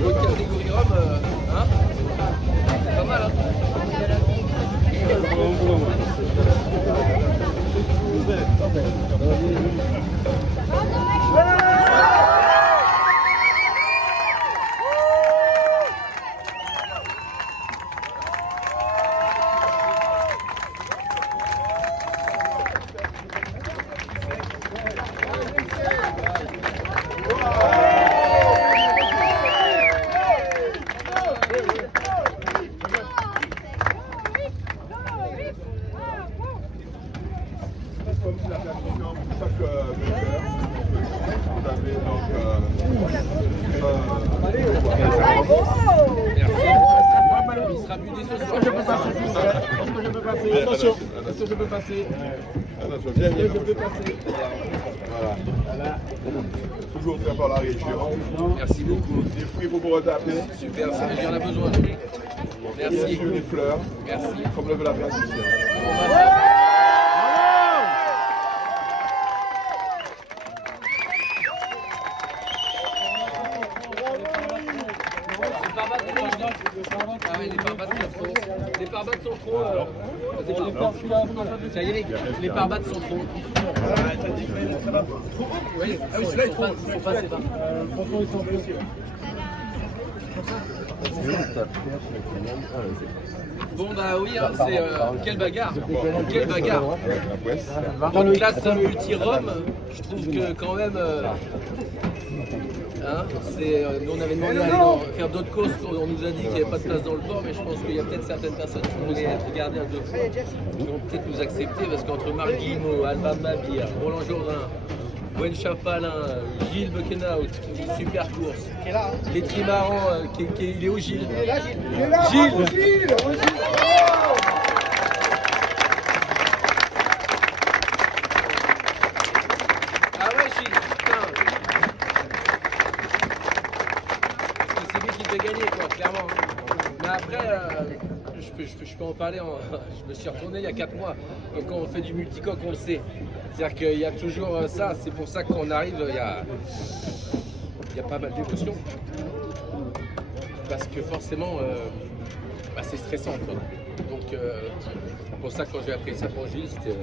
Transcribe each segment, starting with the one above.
L'autre catégorie rhum, hein? C'est pas mal, hein? Il sera buté ce soir. Attention, est-ce que je peux passer? Attention, viens, viens. Je peux passer. Voilà. Toujours très fort la région. Merci beaucoup. Des fruits pour pouvoir taper. Super, il y en a besoin. Bien Merci. sûr, des fleurs. Merci. Comme le veut la tradition. Ah oui, les pare-balles sont trop. Les pare-balles sont trop. Ça y est, les pare-balles sont trop. T'as dit qu'il fallait mettre là-bas. Trop haut? Oui, ah oui, celui-là est trop. Ils sont pas assez bas. Franchement, ils sont un peu aussi. Bon bah oui, hein, c'est quelle bagarre. Quelle bagarre. Dans le classe multi-rhum, je trouve que quand même. Hein, nous on avait demandé d'aller faire d'autres courses, on nous a dit qu'il n'y avait pas de place dans le port, mais je pense qu'il y a peut-être certaines personnes qui vont regarder un peu, qui vont peut-être nous accepter, parce qu'entre Marc Guillemot, Alban Mabir, Roland Jourdain, Gwen Chapalin, Gilles Buckenhout, qui fait une super course, les trimarans, il est où Gilles? Il est là Gilles. Gilles. Ah ouais Gilles, putain. C'est lui qui fait gagner, quoi, clairement. Mais après, je peux en parler, je me suis retourné il y a 4 mois. Donc quand on fait du multicoque, on le sait. C'est-à-dire qu'il y a toujours ça, c'est pour ça qu'on arrive, il y a pas mal d'émotions. Parce que forcément, c'est stressant. Quoi. Donc c'est pour ça que quand j'ai appris ça pour Gilles, c'était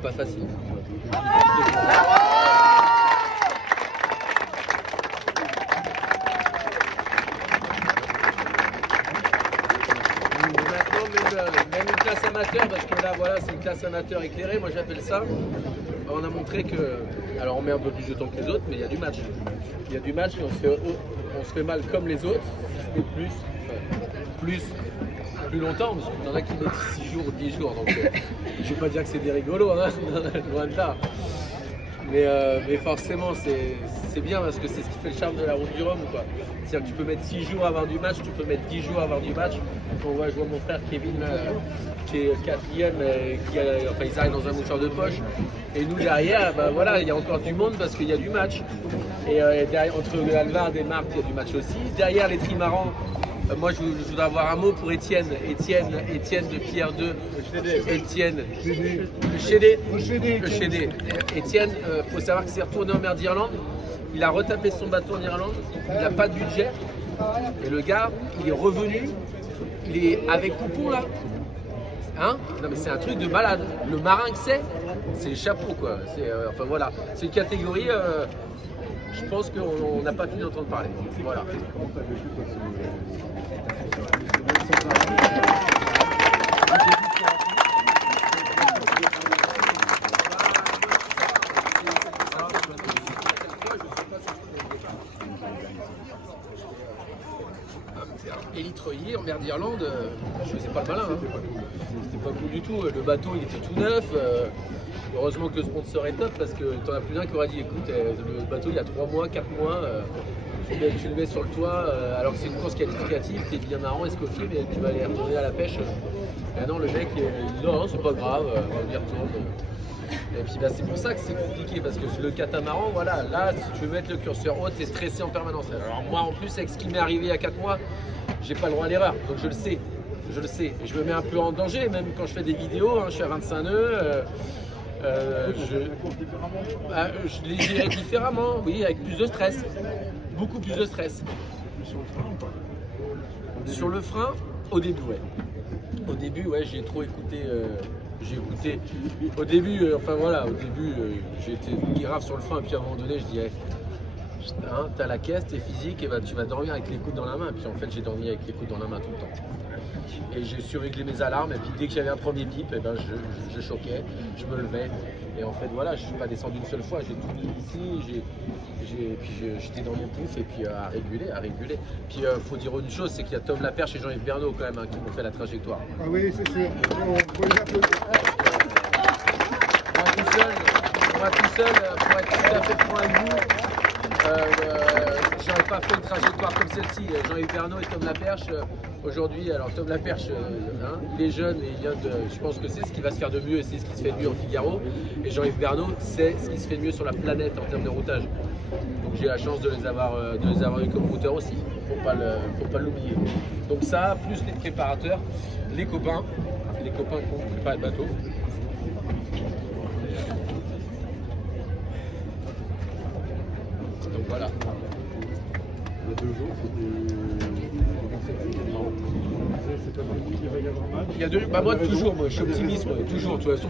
pas facile. Même une classe amateur, parce que là voilà c'est une classe amateur éclairée, moi j'appelle ça. On a montré que, alors on met un peu plus de temps que les autres, mais il y a du match. Il y a du match et on se fait mal comme les autres, mais plus longtemps, parce qu'il y en a qui mettent 6 jours ou 10 jours, donc je vais pas dire que c'est des rigolos, hein, loin de là. Mais forcément c'est bien parce que c'est ce qui fait le charme de la route du Rhum. C'est-à-dire que tu peux mettre 6 jours avant du match, tu peux mettre 10 jours avant du match. On voit, je vois mon frère Kevin qui est 4e, ils arrivent dans un mouchoir de poche. Et nous derrière, voilà, il y a encore du monde parce qu'il y a du match. Et derrière, entre Alvard et Marc, il y a du match aussi. Derrière les trimarans, moi je voudrais avoir un mot pour Étienne de Pierre 2. Étienne, le Chédé. Étienne, il faut savoir qu'il s'est retourné en mer d'Irlande. Il a retapé son bateau en Irlande. Il n'a pas de budget. Et le gars, il est revenu. Il est avec Poupon là. Hein? Non mais c'est un truc de malade. Le marin que c'est le chapeau quoi. Enfin voilà. C'est une catégorie. Je pense qu'on n'a pas fini d'entendre parler. Voilà. Élite-reuillier en mer d'Irlande, je faisais pas le malin. Hein. C'était pas cool du tout. Le bateau il était tout neuf. Heureusement que le sponsor est top parce que t'en as plus d'un qui aurait dit écoute, le bateau il y a 3 mois, 4 mois, tu le mets sur le toit alors que c'est une course qualificative, t'es bien marrant, escoffier, mais tu vas aller retourner à la pêche. Et non, le mec il dit non, c'est pas grave, on y retourne. Et puis c'est pour ça que c'est compliqué parce que le catamaran, voilà, là si tu veux mettre le curseur haut, t'es stressé en permanence. Alors moi en plus avec ce qui m'est arrivé il y a 4 mois, j'ai pas le droit à l'erreur, donc je le sais. je le sais. Je me mets un peu en danger, même quand je fais des vidéos, hein, je suis à 25 nœuds. Je les gérais différemment, oui, avec plus de stress. Beaucoup plus de stress. Sur le frein, au début, ouais. Au début, ouais, j'ai trop écouté. J'ai écouté. Au début, j'ai été grave sur le frein, et puis à un moment donné, je disais, hein, t'as la caisse, t'es physique, et ben tu vas dormir avec les coudes dans la main. Et puis en fait, j'ai dormi avec les coudes dans la main tout le temps. Et j'ai surréglé mes alarmes, et puis dès que j'avais un premier bip, et ben je choquais, je me levais. Et en fait, voilà, je suis pas descendu une seule fois, j'ai tout mis ici, j'étais dans mon pouf, et puis à réguler. Puis faut dire une chose, c'est qu'il y a Tom Laperche et Jean-Yves Bernot quand même, hein, qui m'ont fait la trajectoire. Ah oui, c'est sûr. Faut les applaudir. Moi tout seul, pour être tout à fait franc avec vous, j'aurais pas fait une trajectoire comme celle-ci. Jean-Yves Bernot et Tom Laperche, aujourd'hui, alors Tom Laperche, il est jeune et je pense que c'est ce qui va se faire de mieux et c'est ce qui se fait de mieux en Figaro. Et Jean-Yves Bernot, c'est ce qui se fait de mieux sur la planète en termes de routage. Donc j'ai la chance de les avoir eu comme routeurs aussi. Faut pas l'oublier. Donc ça, plus les préparateurs, les copains qui ont préparé le bateau. Donc voilà. Il y a 2 jours, Il y a moi toujours, je suis optimiste, toujours. De toute façon,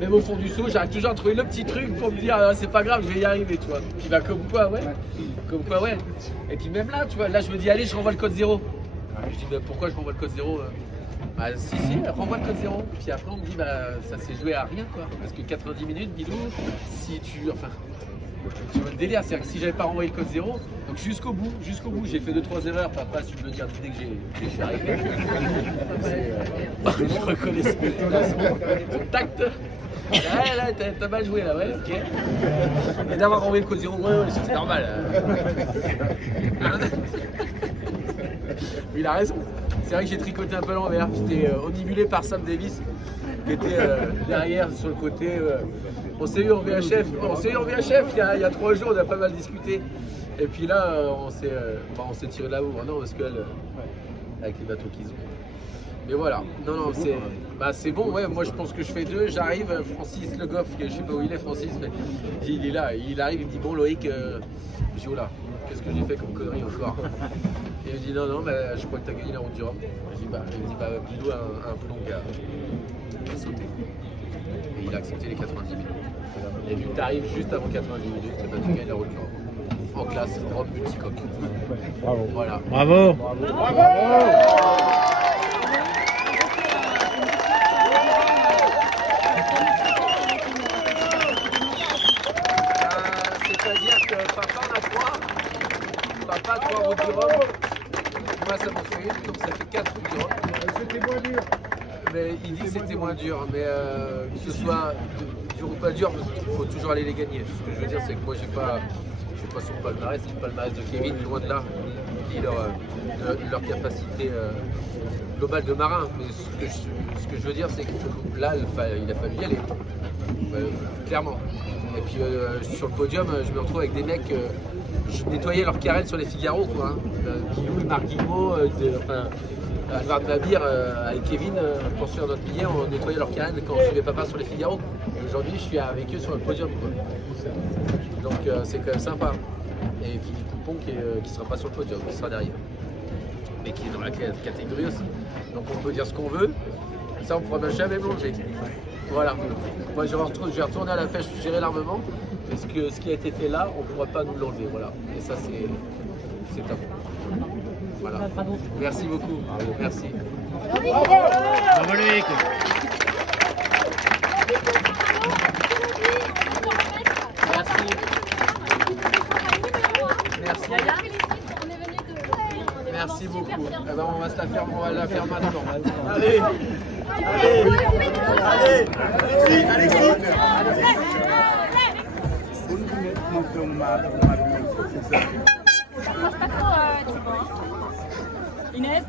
même au fond du seau, j'arrive toujours à trouver le petit truc pour me dire c'est pas grave, je vais y arriver, tu vois. Puis bah comme quoi, ouais. Et puis même là, tu vois, là je me dis allez, je renvoie le code 0. Je dis bah, pourquoi je renvoie le code 0 Bah si, renvoie le code 0. Puis après on me dit bah ça s'est joué à rien quoi. Parce que 90 minutes, bidou, si tu vois le délire, c'est-à-dire que si j'avais pas renvoyé le code 0, donc jusqu'au bout, j'ai fait 2-3 erreurs, papa, si tu me le dire dès que je suis arrivé. Je reconnais ce tact. Là, t'as mal joué là, ouais, ok. Et d'avoir renvoyé le code 0, ouais, c'est normal. Mais il a raison. C'est vrai que j'ai tricoté un peu l'envers. J'étais omnibulé par Sam Davis, qui était derrière sur le côté. On s'est eu en VHF, il y a 3 jours, on a pas mal discuté. Et puis là, on s'est tiré de la bourre, non, parce que avec les bateaux qu'ils ont. Mais voilà, non, c'est bon, ouais, moi je pense que je fais 2, j'arrive, Francis Le Goff, je sais pas où il est, Francis, mais il est là, il arrive, il me dit bon Loïc, je dis oh là, qu'est-ce que j'ai fait comme connerie encore. Et il me dit non, mais je crois que t'as gagné la route du Rhum. Il me dit Bilou a un plomb qui a sauté. Et il a accepté les 90 minutes. Et vu que tu arrives juste avant 90 minutes, tu gagnes la route du Rhum. En classe, Rhum multicoque. Bravo. Voilà. Bravo. C'est-à-dire que papa en a 3. Papa 3 routes du Rhum. Moi ça m'en fait une, donc ça fait 4 routes du Rhum. C'était moins dur. Mais il dit que c'était moins dur, mais que ce soit dur ou pas dur, il faut toujours aller les gagner. Ce que je veux dire, c'est que moi j'ai pas son palmarès, c'est le palmarès de Kevin, loin de là, ni leur capacité globale de marin. Mais ce que je veux dire, c'est que là, il a fallu y aller, clairement. Et puis sur le podium, je me retrouve avec des mecs, je nettoyais leur carène sur les Figaro, quoi. Bilou, Marc Guillemot, Alvaro de Mabir avec Kevin, pour suivre notre billet, on nettoyait leur carène quand on suivait papa sur les Figaro. Et aujourd'hui, je suis avec eux sur le podium, quoi. Donc c'est quand même sympa. Et Philippe Poupon qui sera pas sur le podium, qui sera derrière. Mais qui est dans la catégorie aussi. Donc on peut dire ce qu'on veut, ça on ne pourra jamais plonger. Voilà. Moi je vais retourner à la pêche gérer l'armement, parce que ce qui a été fait là, on ne pourra pas nous l'enlever. Voilà. Et ça c'est top. Voilà. Merci beaucoup. Merci. Bravo Loïc. Merci. Merci beaucoup. Eh ben, on va la faire maintenant. Allez, Alexis. Inès,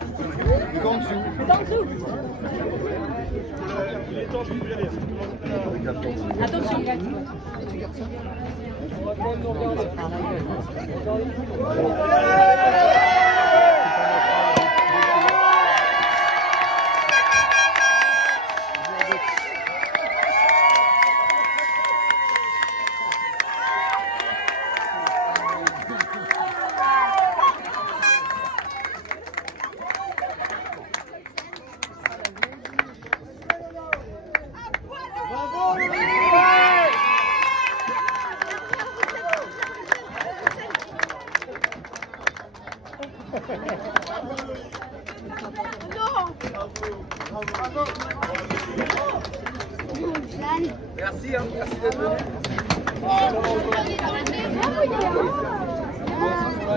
Du en dessous. mets en dessous. Attention. Merci, hein, merci d'être venu.